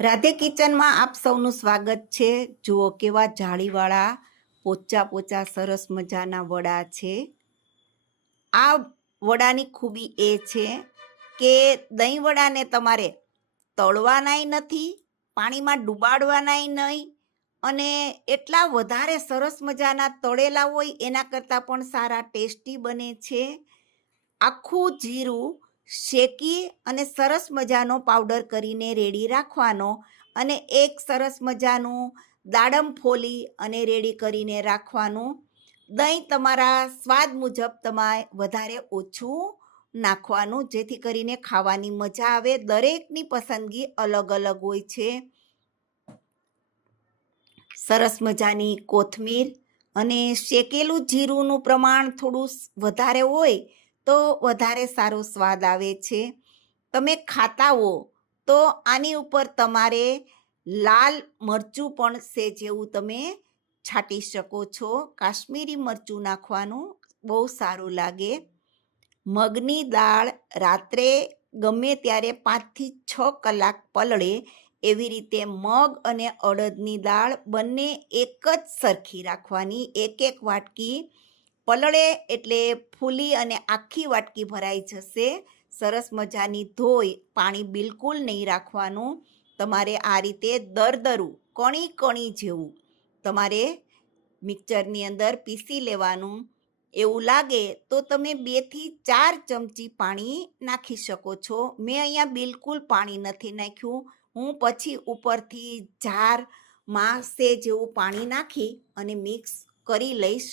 રાધે કિચનમાં આપ સૌનું સ્વાગત છે। જુઓ કેવા જાળીવાળા પોચા પોચા સરસ મજાના વડા છે। આ વડાની ખૂબી એ છે કે દહીં વડાને તમારે તળવાનાય નથી, પાણીમાં ડુબાડવાનાય નહીં, અને એટલા વધારે સરસ મજાના તળેલા હોય એના કરતાં પણ સારા ટેસ્ટી બને છે। આખું જીરું શેકી અને સરસ મજાનો પાવડર કરીને રેડી રાખવાનો, અને એક સરસ મજાનું દાડમ ફોલી અને રેડી કરીને રાખવાનું। દહીં તમારા સ્વાદ મુજબ તમારે વધારે ઓછું નાખવાનું, જેથી કરીને ખાવાની મજા આવે। દરેકની પસંદગી અલગ અલગ હોય છે। સરસ મજાની કોથમીર અને શેકેલું જીરુંનું પ્રમાણ થોડું વધારે હોય તો વધારે સારો સ્વાદ આવે છે। તમે ખાતા હો તો આની ઉપર તમારે લાલ મરચું પણ સેજ એવું તમે છાંટી શકો છો। કાશ્મીરી મરચું નાખવાનું બહુ સારું લાગે। મગની દાળ રાત્રે ગમે ત્યારે 5 થી 6 કલાક પલળે એવી રીતે મગ અને અડદની દાળ બંને એક જ સરખી રાખવાની। એક વાટકી પલળે એટલે ફૂલી અને આખી વાટકી ભરાઈ જશે। સરસ મજાની ધોઈ પાણી બિલકુલ નહીં રાખવાનું। તમારે આ રીતે દરદરું કણી કણી જેવું તમારે મિક્સરની અંદર પીસી લેવાનું। એવું લાગે તો તમે 2 થી 4 ચમચી પાણી નાખી શકો છો। મેં અહીંયા બિલકુલ પાણી નથી નાખ્યું, હું પછી ઉપરથી જારમાં સેજ એવું પાણી નાખી અને મિક્સ કરી લઈશ।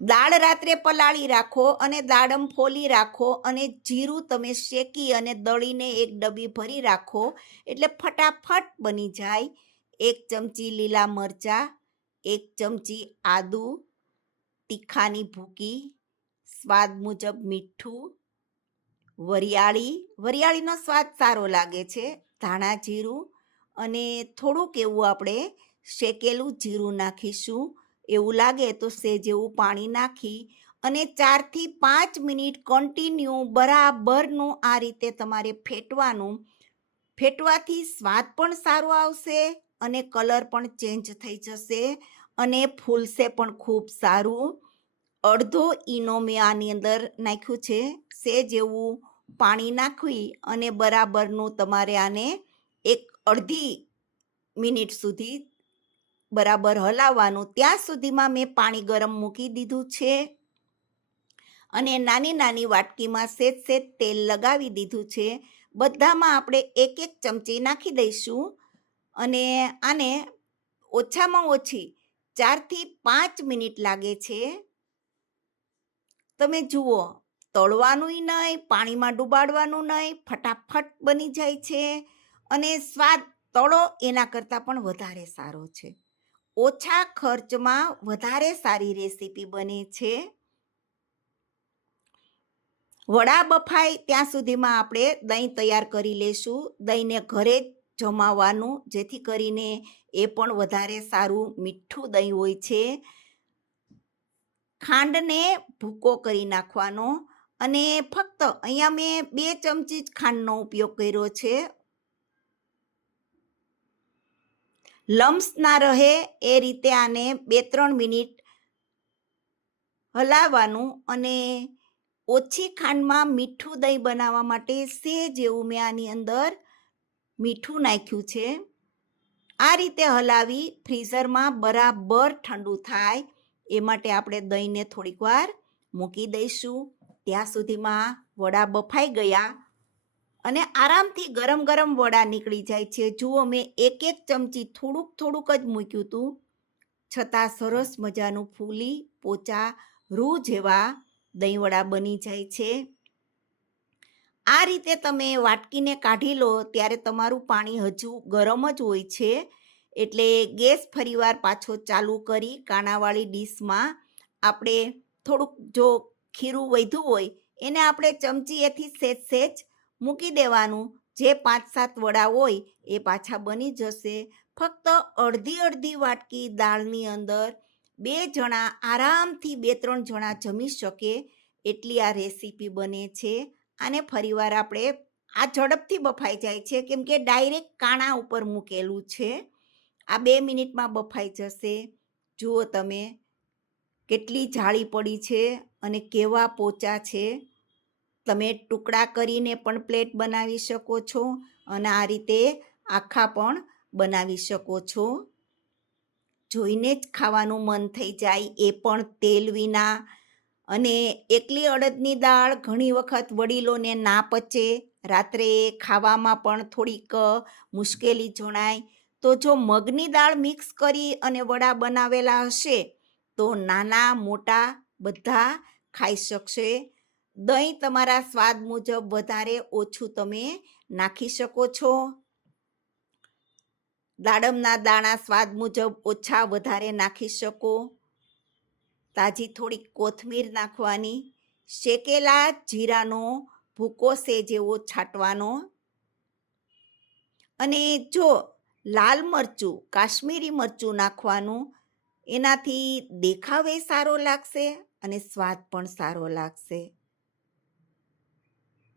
દાળ રાત્રે પલાળી રાખો અને દાડમ ફોલી રાખો, અને જીરું તમે શેકી અને દળીને એક ડબ્બી ભરી રાખો એટલે ફટાફટ બની જાય। 1 ચમચી લીલા મરચાં, 1 ચમચી આદુ, તીખાની ભૂકી, સ્વાદ મુજબ મીઠું, વરિયાળીનો સ્વાદ સારો લાગે છે, ધાણા જીરું, અને થોડુંક એવું આપણે શેકેલું જીરું નાખીશું। એવું લાગે તો સેજ એવું પાણી નાખી અને 4 થી 5 મિનિટ કન્ટિન્યુ બરાબરનું આ રીતે તમારે ફેટવાનું। ફેટવાથી સ્વાદ પણ સારો આવશે અને કલર પણ ચેન્જ થઈ જશે અને ફૂલશે પણ ખૂબ સારું। અડધો ઈનો મેં આની અંદર નાખ્યું છે। સેજ એવું પાણી નાખી અને બરાબરનું તમારે આને અડધી મિનિટ સુધી બરાબર હલાવવાનું। ત્યાં સુધીમાં મેં પાણી ગરમ મૂકી દીધું છે અને નાની નાની વાટકીમાં સેજ તેલ લગાવી દીધું છે। બધામાં આપણે 1 ચમચી નાખી દઈશું અને આને ઓછામાં ઓછી 4 થી 5 મિનિટ લાગે છે। તમે જુઓ, તળવાનું નહીં, પાણીમાં ડુબાડવાનું નહીં, ફટાફટ બની જાય છે અને સ્વાદ તળો એના કરતાં પણ વધારે સારો છે। ઓછા ખર્ચમાં વધારે સારી રેસીપી બને છે। વડા બફાય ત્યાં સુધીમાં આપણે દહીં તૈયાર કરી લેશું। દહીંને ઘરે જ જમાવવાનું, જેથી કરીને એ પણ વધારે સારું મીઠું દહીં હોય છે। ખાંડને ભૂકો કરી નાખવાનો, અને ફક્ત અહીંયા મેં 2 ચમચી જ ખાંડનો ઉપયોગ કર્યો છે। લમ્સ ના રહે એ રીતે આને 2-3 મિનિટ હલાવવાનું, અને ઓછી ખાંડમાં મીઠું દહીં બનાવવા માટે સેજ એવું મેં આની અંદર મીઠું નાખ્યું છે। આ રીતે હલાવી ફ્રીઝરમાં બરાબર ઠંડુ થાય એ માટે આપણે દહીંને થોડીક વાર મૂકી દઈશું। ત્યાં સુધીમાં વડા બફાઈ ગયા અને આરામથી ગરમ ગરમ વડા નીકળી જાય છે। જુઓ, મેં 1 ચમચી થોડુંક જ મૂક્યું હતું, છતાં સરસ મજાનું ફૂલી પોચા રૂ જેવા દહીં વડા બની જાય છે। આ રીતે તમે વાટકીને કાઢી લો ત્યારે તમારું પાણી હજુ ગરમ જ હોય છે, એટલે ગેસ ફરીવાર પાછો ચાલુ કરી કાણાવાળી ડીશમાં આપણે થોડુંક, જો ખીરું વધ્યું હોય એને આપણે ચમચીએથી સેજ મૂકી દેવાનું। જે 5-7 વડા હોય એ પાછા બની જશે। ફક્ત અડધી વાટકી દાળની અંદર 2 જણા આરામથી 2-3 જણા જમી શકે એટલી આ રેસીપી બને છે। આને ફરીવાર આપણે આ ઝડપથી બફાઈ જાય છે કેમ કે ડાયરેક્ટ કાણા ઉપર મૂકેલું છે. આ 2 મિનિટમાં બફાઈ જશે. જુઓ તમે કેટલી જાળી પડી છે અને કેવા પોચા છે. તમે ટુકડા કરીને પણ પ્લેટ બનાવી શકો છો અને આ રીતે આખા પણ બનાવી શકો છો. જોઈને જ ખાવાનું મન થઈ જાય, એ પણ તેલ વિના. અને એકલી અડદની દાળ ઘણી વખત વડીલોને ના પચે, રાત્રે ખાવામાં પણ થોડીક મુશ્કેલી જણાય. તો જો મગની દાળ મિક્સ કરી અને વડા બનાવેલા હશે તો નાના મોટા બધા ખાઈ શકશે. દહીં તમારા સ્વાદ મુજબ વધારે ઓછું તમે નાખી શકો છો. દાડમના દાણા સ્વાદ મુજબ ઓછા વધારે નાખી શકો. તાજી થોડીક કોથમીર નાખવાની. શેકેલા જીરાનો ભૂકો સેજ એવો છાંટવાનો. અને જો લાલ મરચું, કાશ્મીરી મરચું નાખવાનું. એનાથી દેખાવે સારો લાગશે અને સ્વાદ પણ સારો લાગશે.